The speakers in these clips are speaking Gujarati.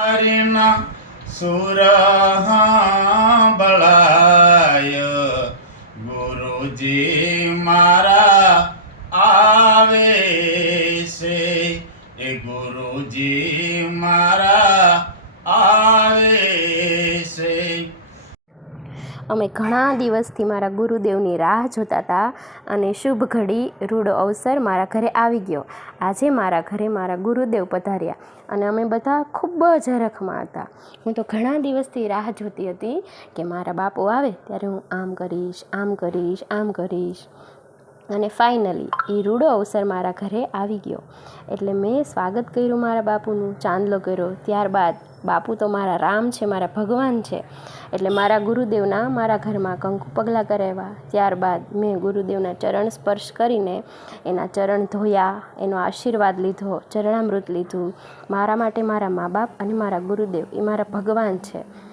હરિના સુર બળાય. ગુરુજી મારા આવે છે. એ ગુરુજી મારા આવે અમે ઘણા દિવસથી મારા ગુરુદેવની રાહ જોતા હતા અને શુભ ઘડી રૂડો અવસર મારા ઘરે આવી ગયો. આજે મારા ઘરે મારા ગુરુદેવ પધાર્યા અને અમે બધા ખૂબ જ હરખમાં હતા. હું તો ઘણા દિવસથી રાહ જોતી હતી કે મારા બાપુ આવે ત્યારે હું આમ કરીશ આમ કરીશ આમ કરીશ. અને ફાઇનલી એ રૂડો અવસર મારા ઘરે આવી ગયો. એટલે મેં સ્વાગત કર્યું મારા બાપુનું, ચાંદલો કર્યો. ત્યારબાદ, બાપુ તો મારા રામ છે, મારા ભગવાન છે. એટલે મારા ગુરુદેવના મારા ઘરમાં કંકુ પગલાં કરાવ્યા. ત્યારબાદ મેં ગુરુદેવના ચરણ સ્પર્શ કરીને એના ચરણ ધોયા, એનો આશીર્વાદ લીધો, ચરણામૃત લીધું. મારા માટે મારા મા બાપ અને મારા ગુરુદેવ, એ મારા ભગવાન છે.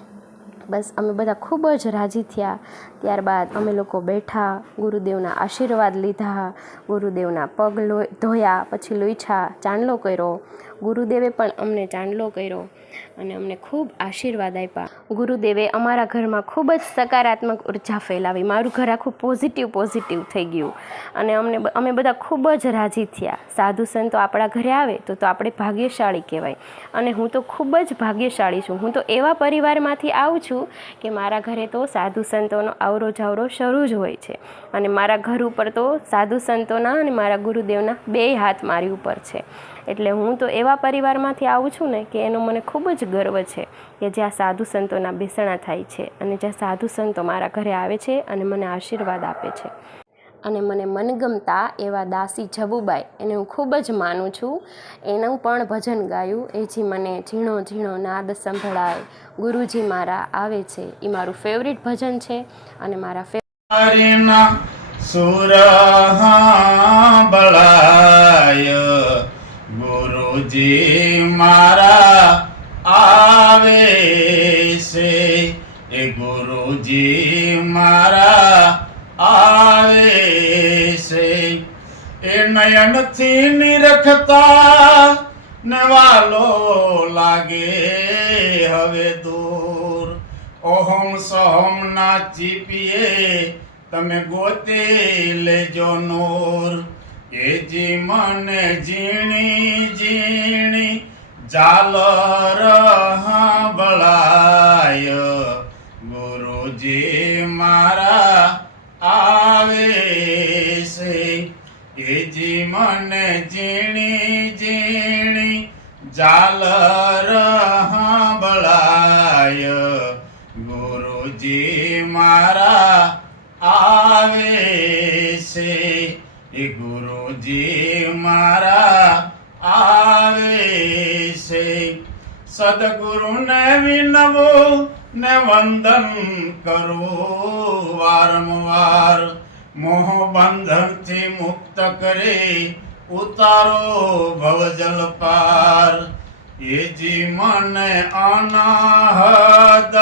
બસ અમે બધા ખૂબ જ રાજી થયા. ત્યારબાદ અમે લોકો બેઠા, ગુરુદેવના આશીર્વાદ લીધા, ગુરુદેવના પગ લો ધોયા, પછી લોહીછા ચાંદલો કર્યો. ગુરુદેવે પણ અમને ચાંદલો કર્યો અને અમને ખૂબ આશીર્વાદ આપ્યા. ગુરુદેવે અમારા ઘરમાં ખૂબ જ સકારાત્મક ઊર્જા ફેલાવી. મારું ઘર આખું પોઝિટિવ પોઝિટિવ થઈ ગયું અને અમને અમે બધા ખૂબ જ રાજી થયા. સાધુ સંતો આપણા ઘરે આવે તો તો આપણે ભાગ્યશાળી કહેવાય. અને હું તો ખૂબ જ ભાગ્યશાળી છું. હું તો એવા પરિવારમાંથી આવું છું કે મારા ઘરે તો સાધુ સંતોનો આવરો જાવરો શરૂ જ હોય છે. અને મારા ઘર ઉપર તો સાધુ સંતોના અને મારા ગુરુદેવના બે હાથ મારી ઉપર છે. એટલે હું તો એવા પરિવારમાંથી આવું છું ને કે એનો મને ખૂબ જ ગર્વ છે કે જ્યાં સાધુ સંતોના બેસણા થાય છે અને જ્યાં સાધુ સંતો મારા ઘરે આવે છે અને મને આશીર્વાદ આપે છે. અને મને મનગમતા એવા દાસી જબુબાઈ એને હું ખૂબ જ માનું છું. એનું પણ ભજન ગાયું. એ મને ઝીણો ઝીણો નાદ સંભળાય. ગુરુજી મારા આવે છે. એ મારું ફેવરિટ ભજન છે અને મારા ફેવ બળાય. ગુરુજી મારા આવે છે. એ ગુરુજી નયનથી નિરખતા નવાલો લાગે હવે દૂર. ઓહમ સહમ ના ચીપીએ તમે ગોતે લેજો નોર. એ જી મને ઝીણી ઝીણી ઝાલર બળાય ગુરુજી મારા આવે છે. એ જી મને ઝીણી ઝીણી ઝાલર બળાય ગુરુજી મારા આવે છે. એ ગુરુજી મારા આવે છે. સદગુરુને વિનવો ને વંદન કરું વારંવાર. મોહ બંધનથી મુક્ત કરી ઉતારો ભવજલ પાર. એ જી મને અનાહદ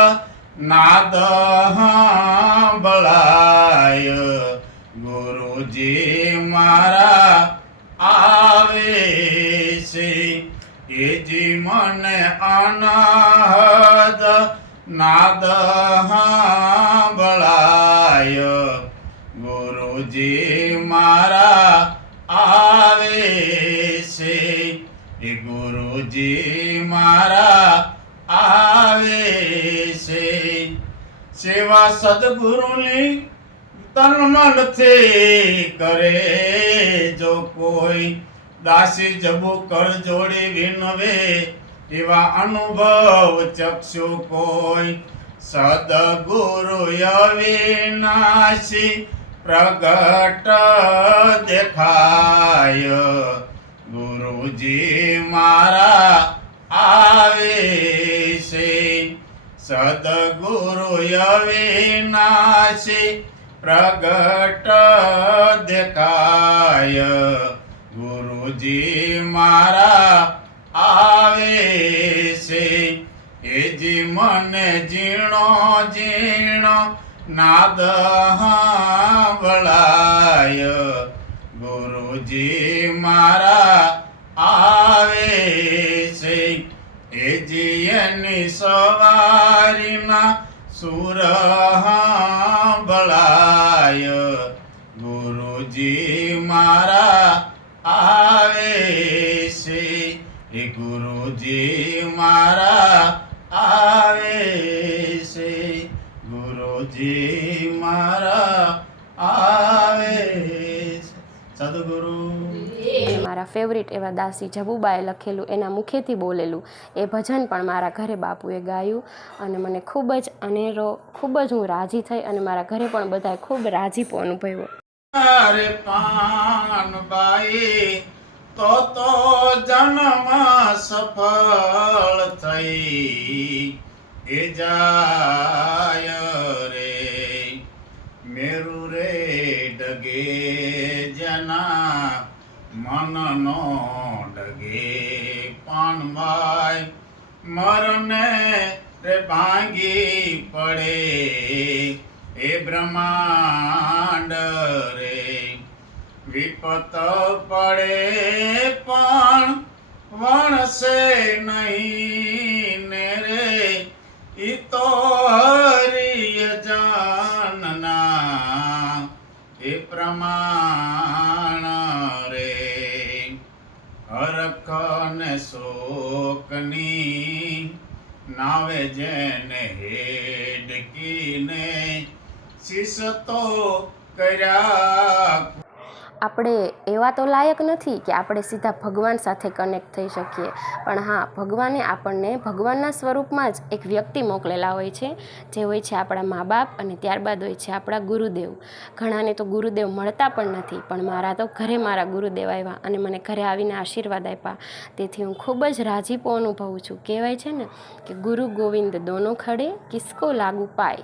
નાદ બળાય ગુરુજી મારા આવે છે. એ જી મને અનાહદ નાદ બળાય સેવા સદગુરુની તન મનથી કરે જો કોઈ દાસી જબુ કર જોડી વિનવે, એવા અનુભવ ચક્ષુ કોઈ. સદગુરુ અવિનાશી પ્રગટ દેખાય. ગુરુજી મારા સદગુરુ અવિનાશી પ્રગટ દેખાય. ગુરુજી મારા આવે છે એજી મને જીણો જીણો નાદ વળાય ગુરુજી મારા આવે છે એજી એની સવારીના સુર ભળાય. ગુરુજી મારા આવે છે. એ ગુરુજી મારા આવે છે. ગુરુજી મારા મારા ફેવરિટ એવા દાસી જબુબાએ લખેલું, એના મુખેથી બોલેલું. એ ભજન પણ મારા ઘરે બાપુએ ગાયું અને મને ખૂબ જ અનેરો, ખૂબ જ હું રાજી થઈ અને મારા ઘરે પણ બધાએ ખૂબ રાજીપો અનુભવ્યો. તો તો જન્મ સફળ થઈ. જાય રે, મેરુ રે ડગે જના મનનો ડગે પાનબાઈ મરને રે ભાંગી પડે. એ બ્રહ્માંડ રે વિપત પડે પણ વણસે નહીં ને રે. ઈ તો હરિય જાનના. એ પ્રમાણ શોકની નાવે જેને હેડકીને શિષ તો કર્યા આપણે એવા તો લાયક નથી કે આપણે સીધા ભગવાન સાથે કનેક્ટ થઈ શકીએ. પણ હા, ભગવાને આપણને ભગવાનના સ્વરૂપમાં જ એક વ્યક્તિ મોકલેલા હોય છે, જે હોય છે આપણા મા બાપ અને ત્યારબાદ હોય છે આપણા ગુરુદેવ. ઘણાને તો ગુરુદેવ મળતા પણ નથી, પણ મારા તો ઘરે મારા ગુરુદેવ આવ્યા અને મને ઘરે આવીને આશીર્વાદ આપ્યા. તેથી હું ખૂબ જ રાજીપો અનુભવું છું. કહેવાય છે ને કે ગુરુ ગોવિંદ દોનો ખડે કિસકો લાગુ પાય.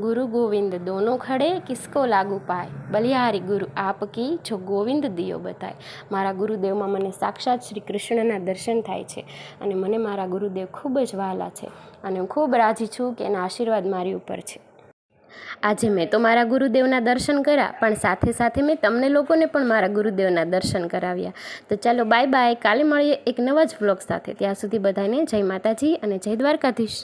ગુરુ ગોવિંદ દોનો ખડે કિસકો લાગુ પાય. બલિહારી ગુરુ આપકી જો ગોવિંદ દિયો બતાય. મારા ગુરુદેવમાં મને સાક્ષાત શ્રી કૃષ્ણના દર્શન થાય છે અને મને મારા ગુરુદેવ ખૂબ જ વહાલા છે અને હું ખૂબ રાજી છું કે એના આશીર્વાદ મારી ઉપર છે. આજે મેં તો મારા ગુરુદેવના દર્શન કર્યા, પણ સાથે સાથે મેં તમને લોકોને પણ મારા ગુરુદેવના દર્શન કરાવ્યા. તો ચાલો બાય બાય કાલે મળીએ એક નવા જ વ્લોગ સાથે. ત્યાં સુધી બધાને જય માતાજી અને જય દ્વારકાધીશ.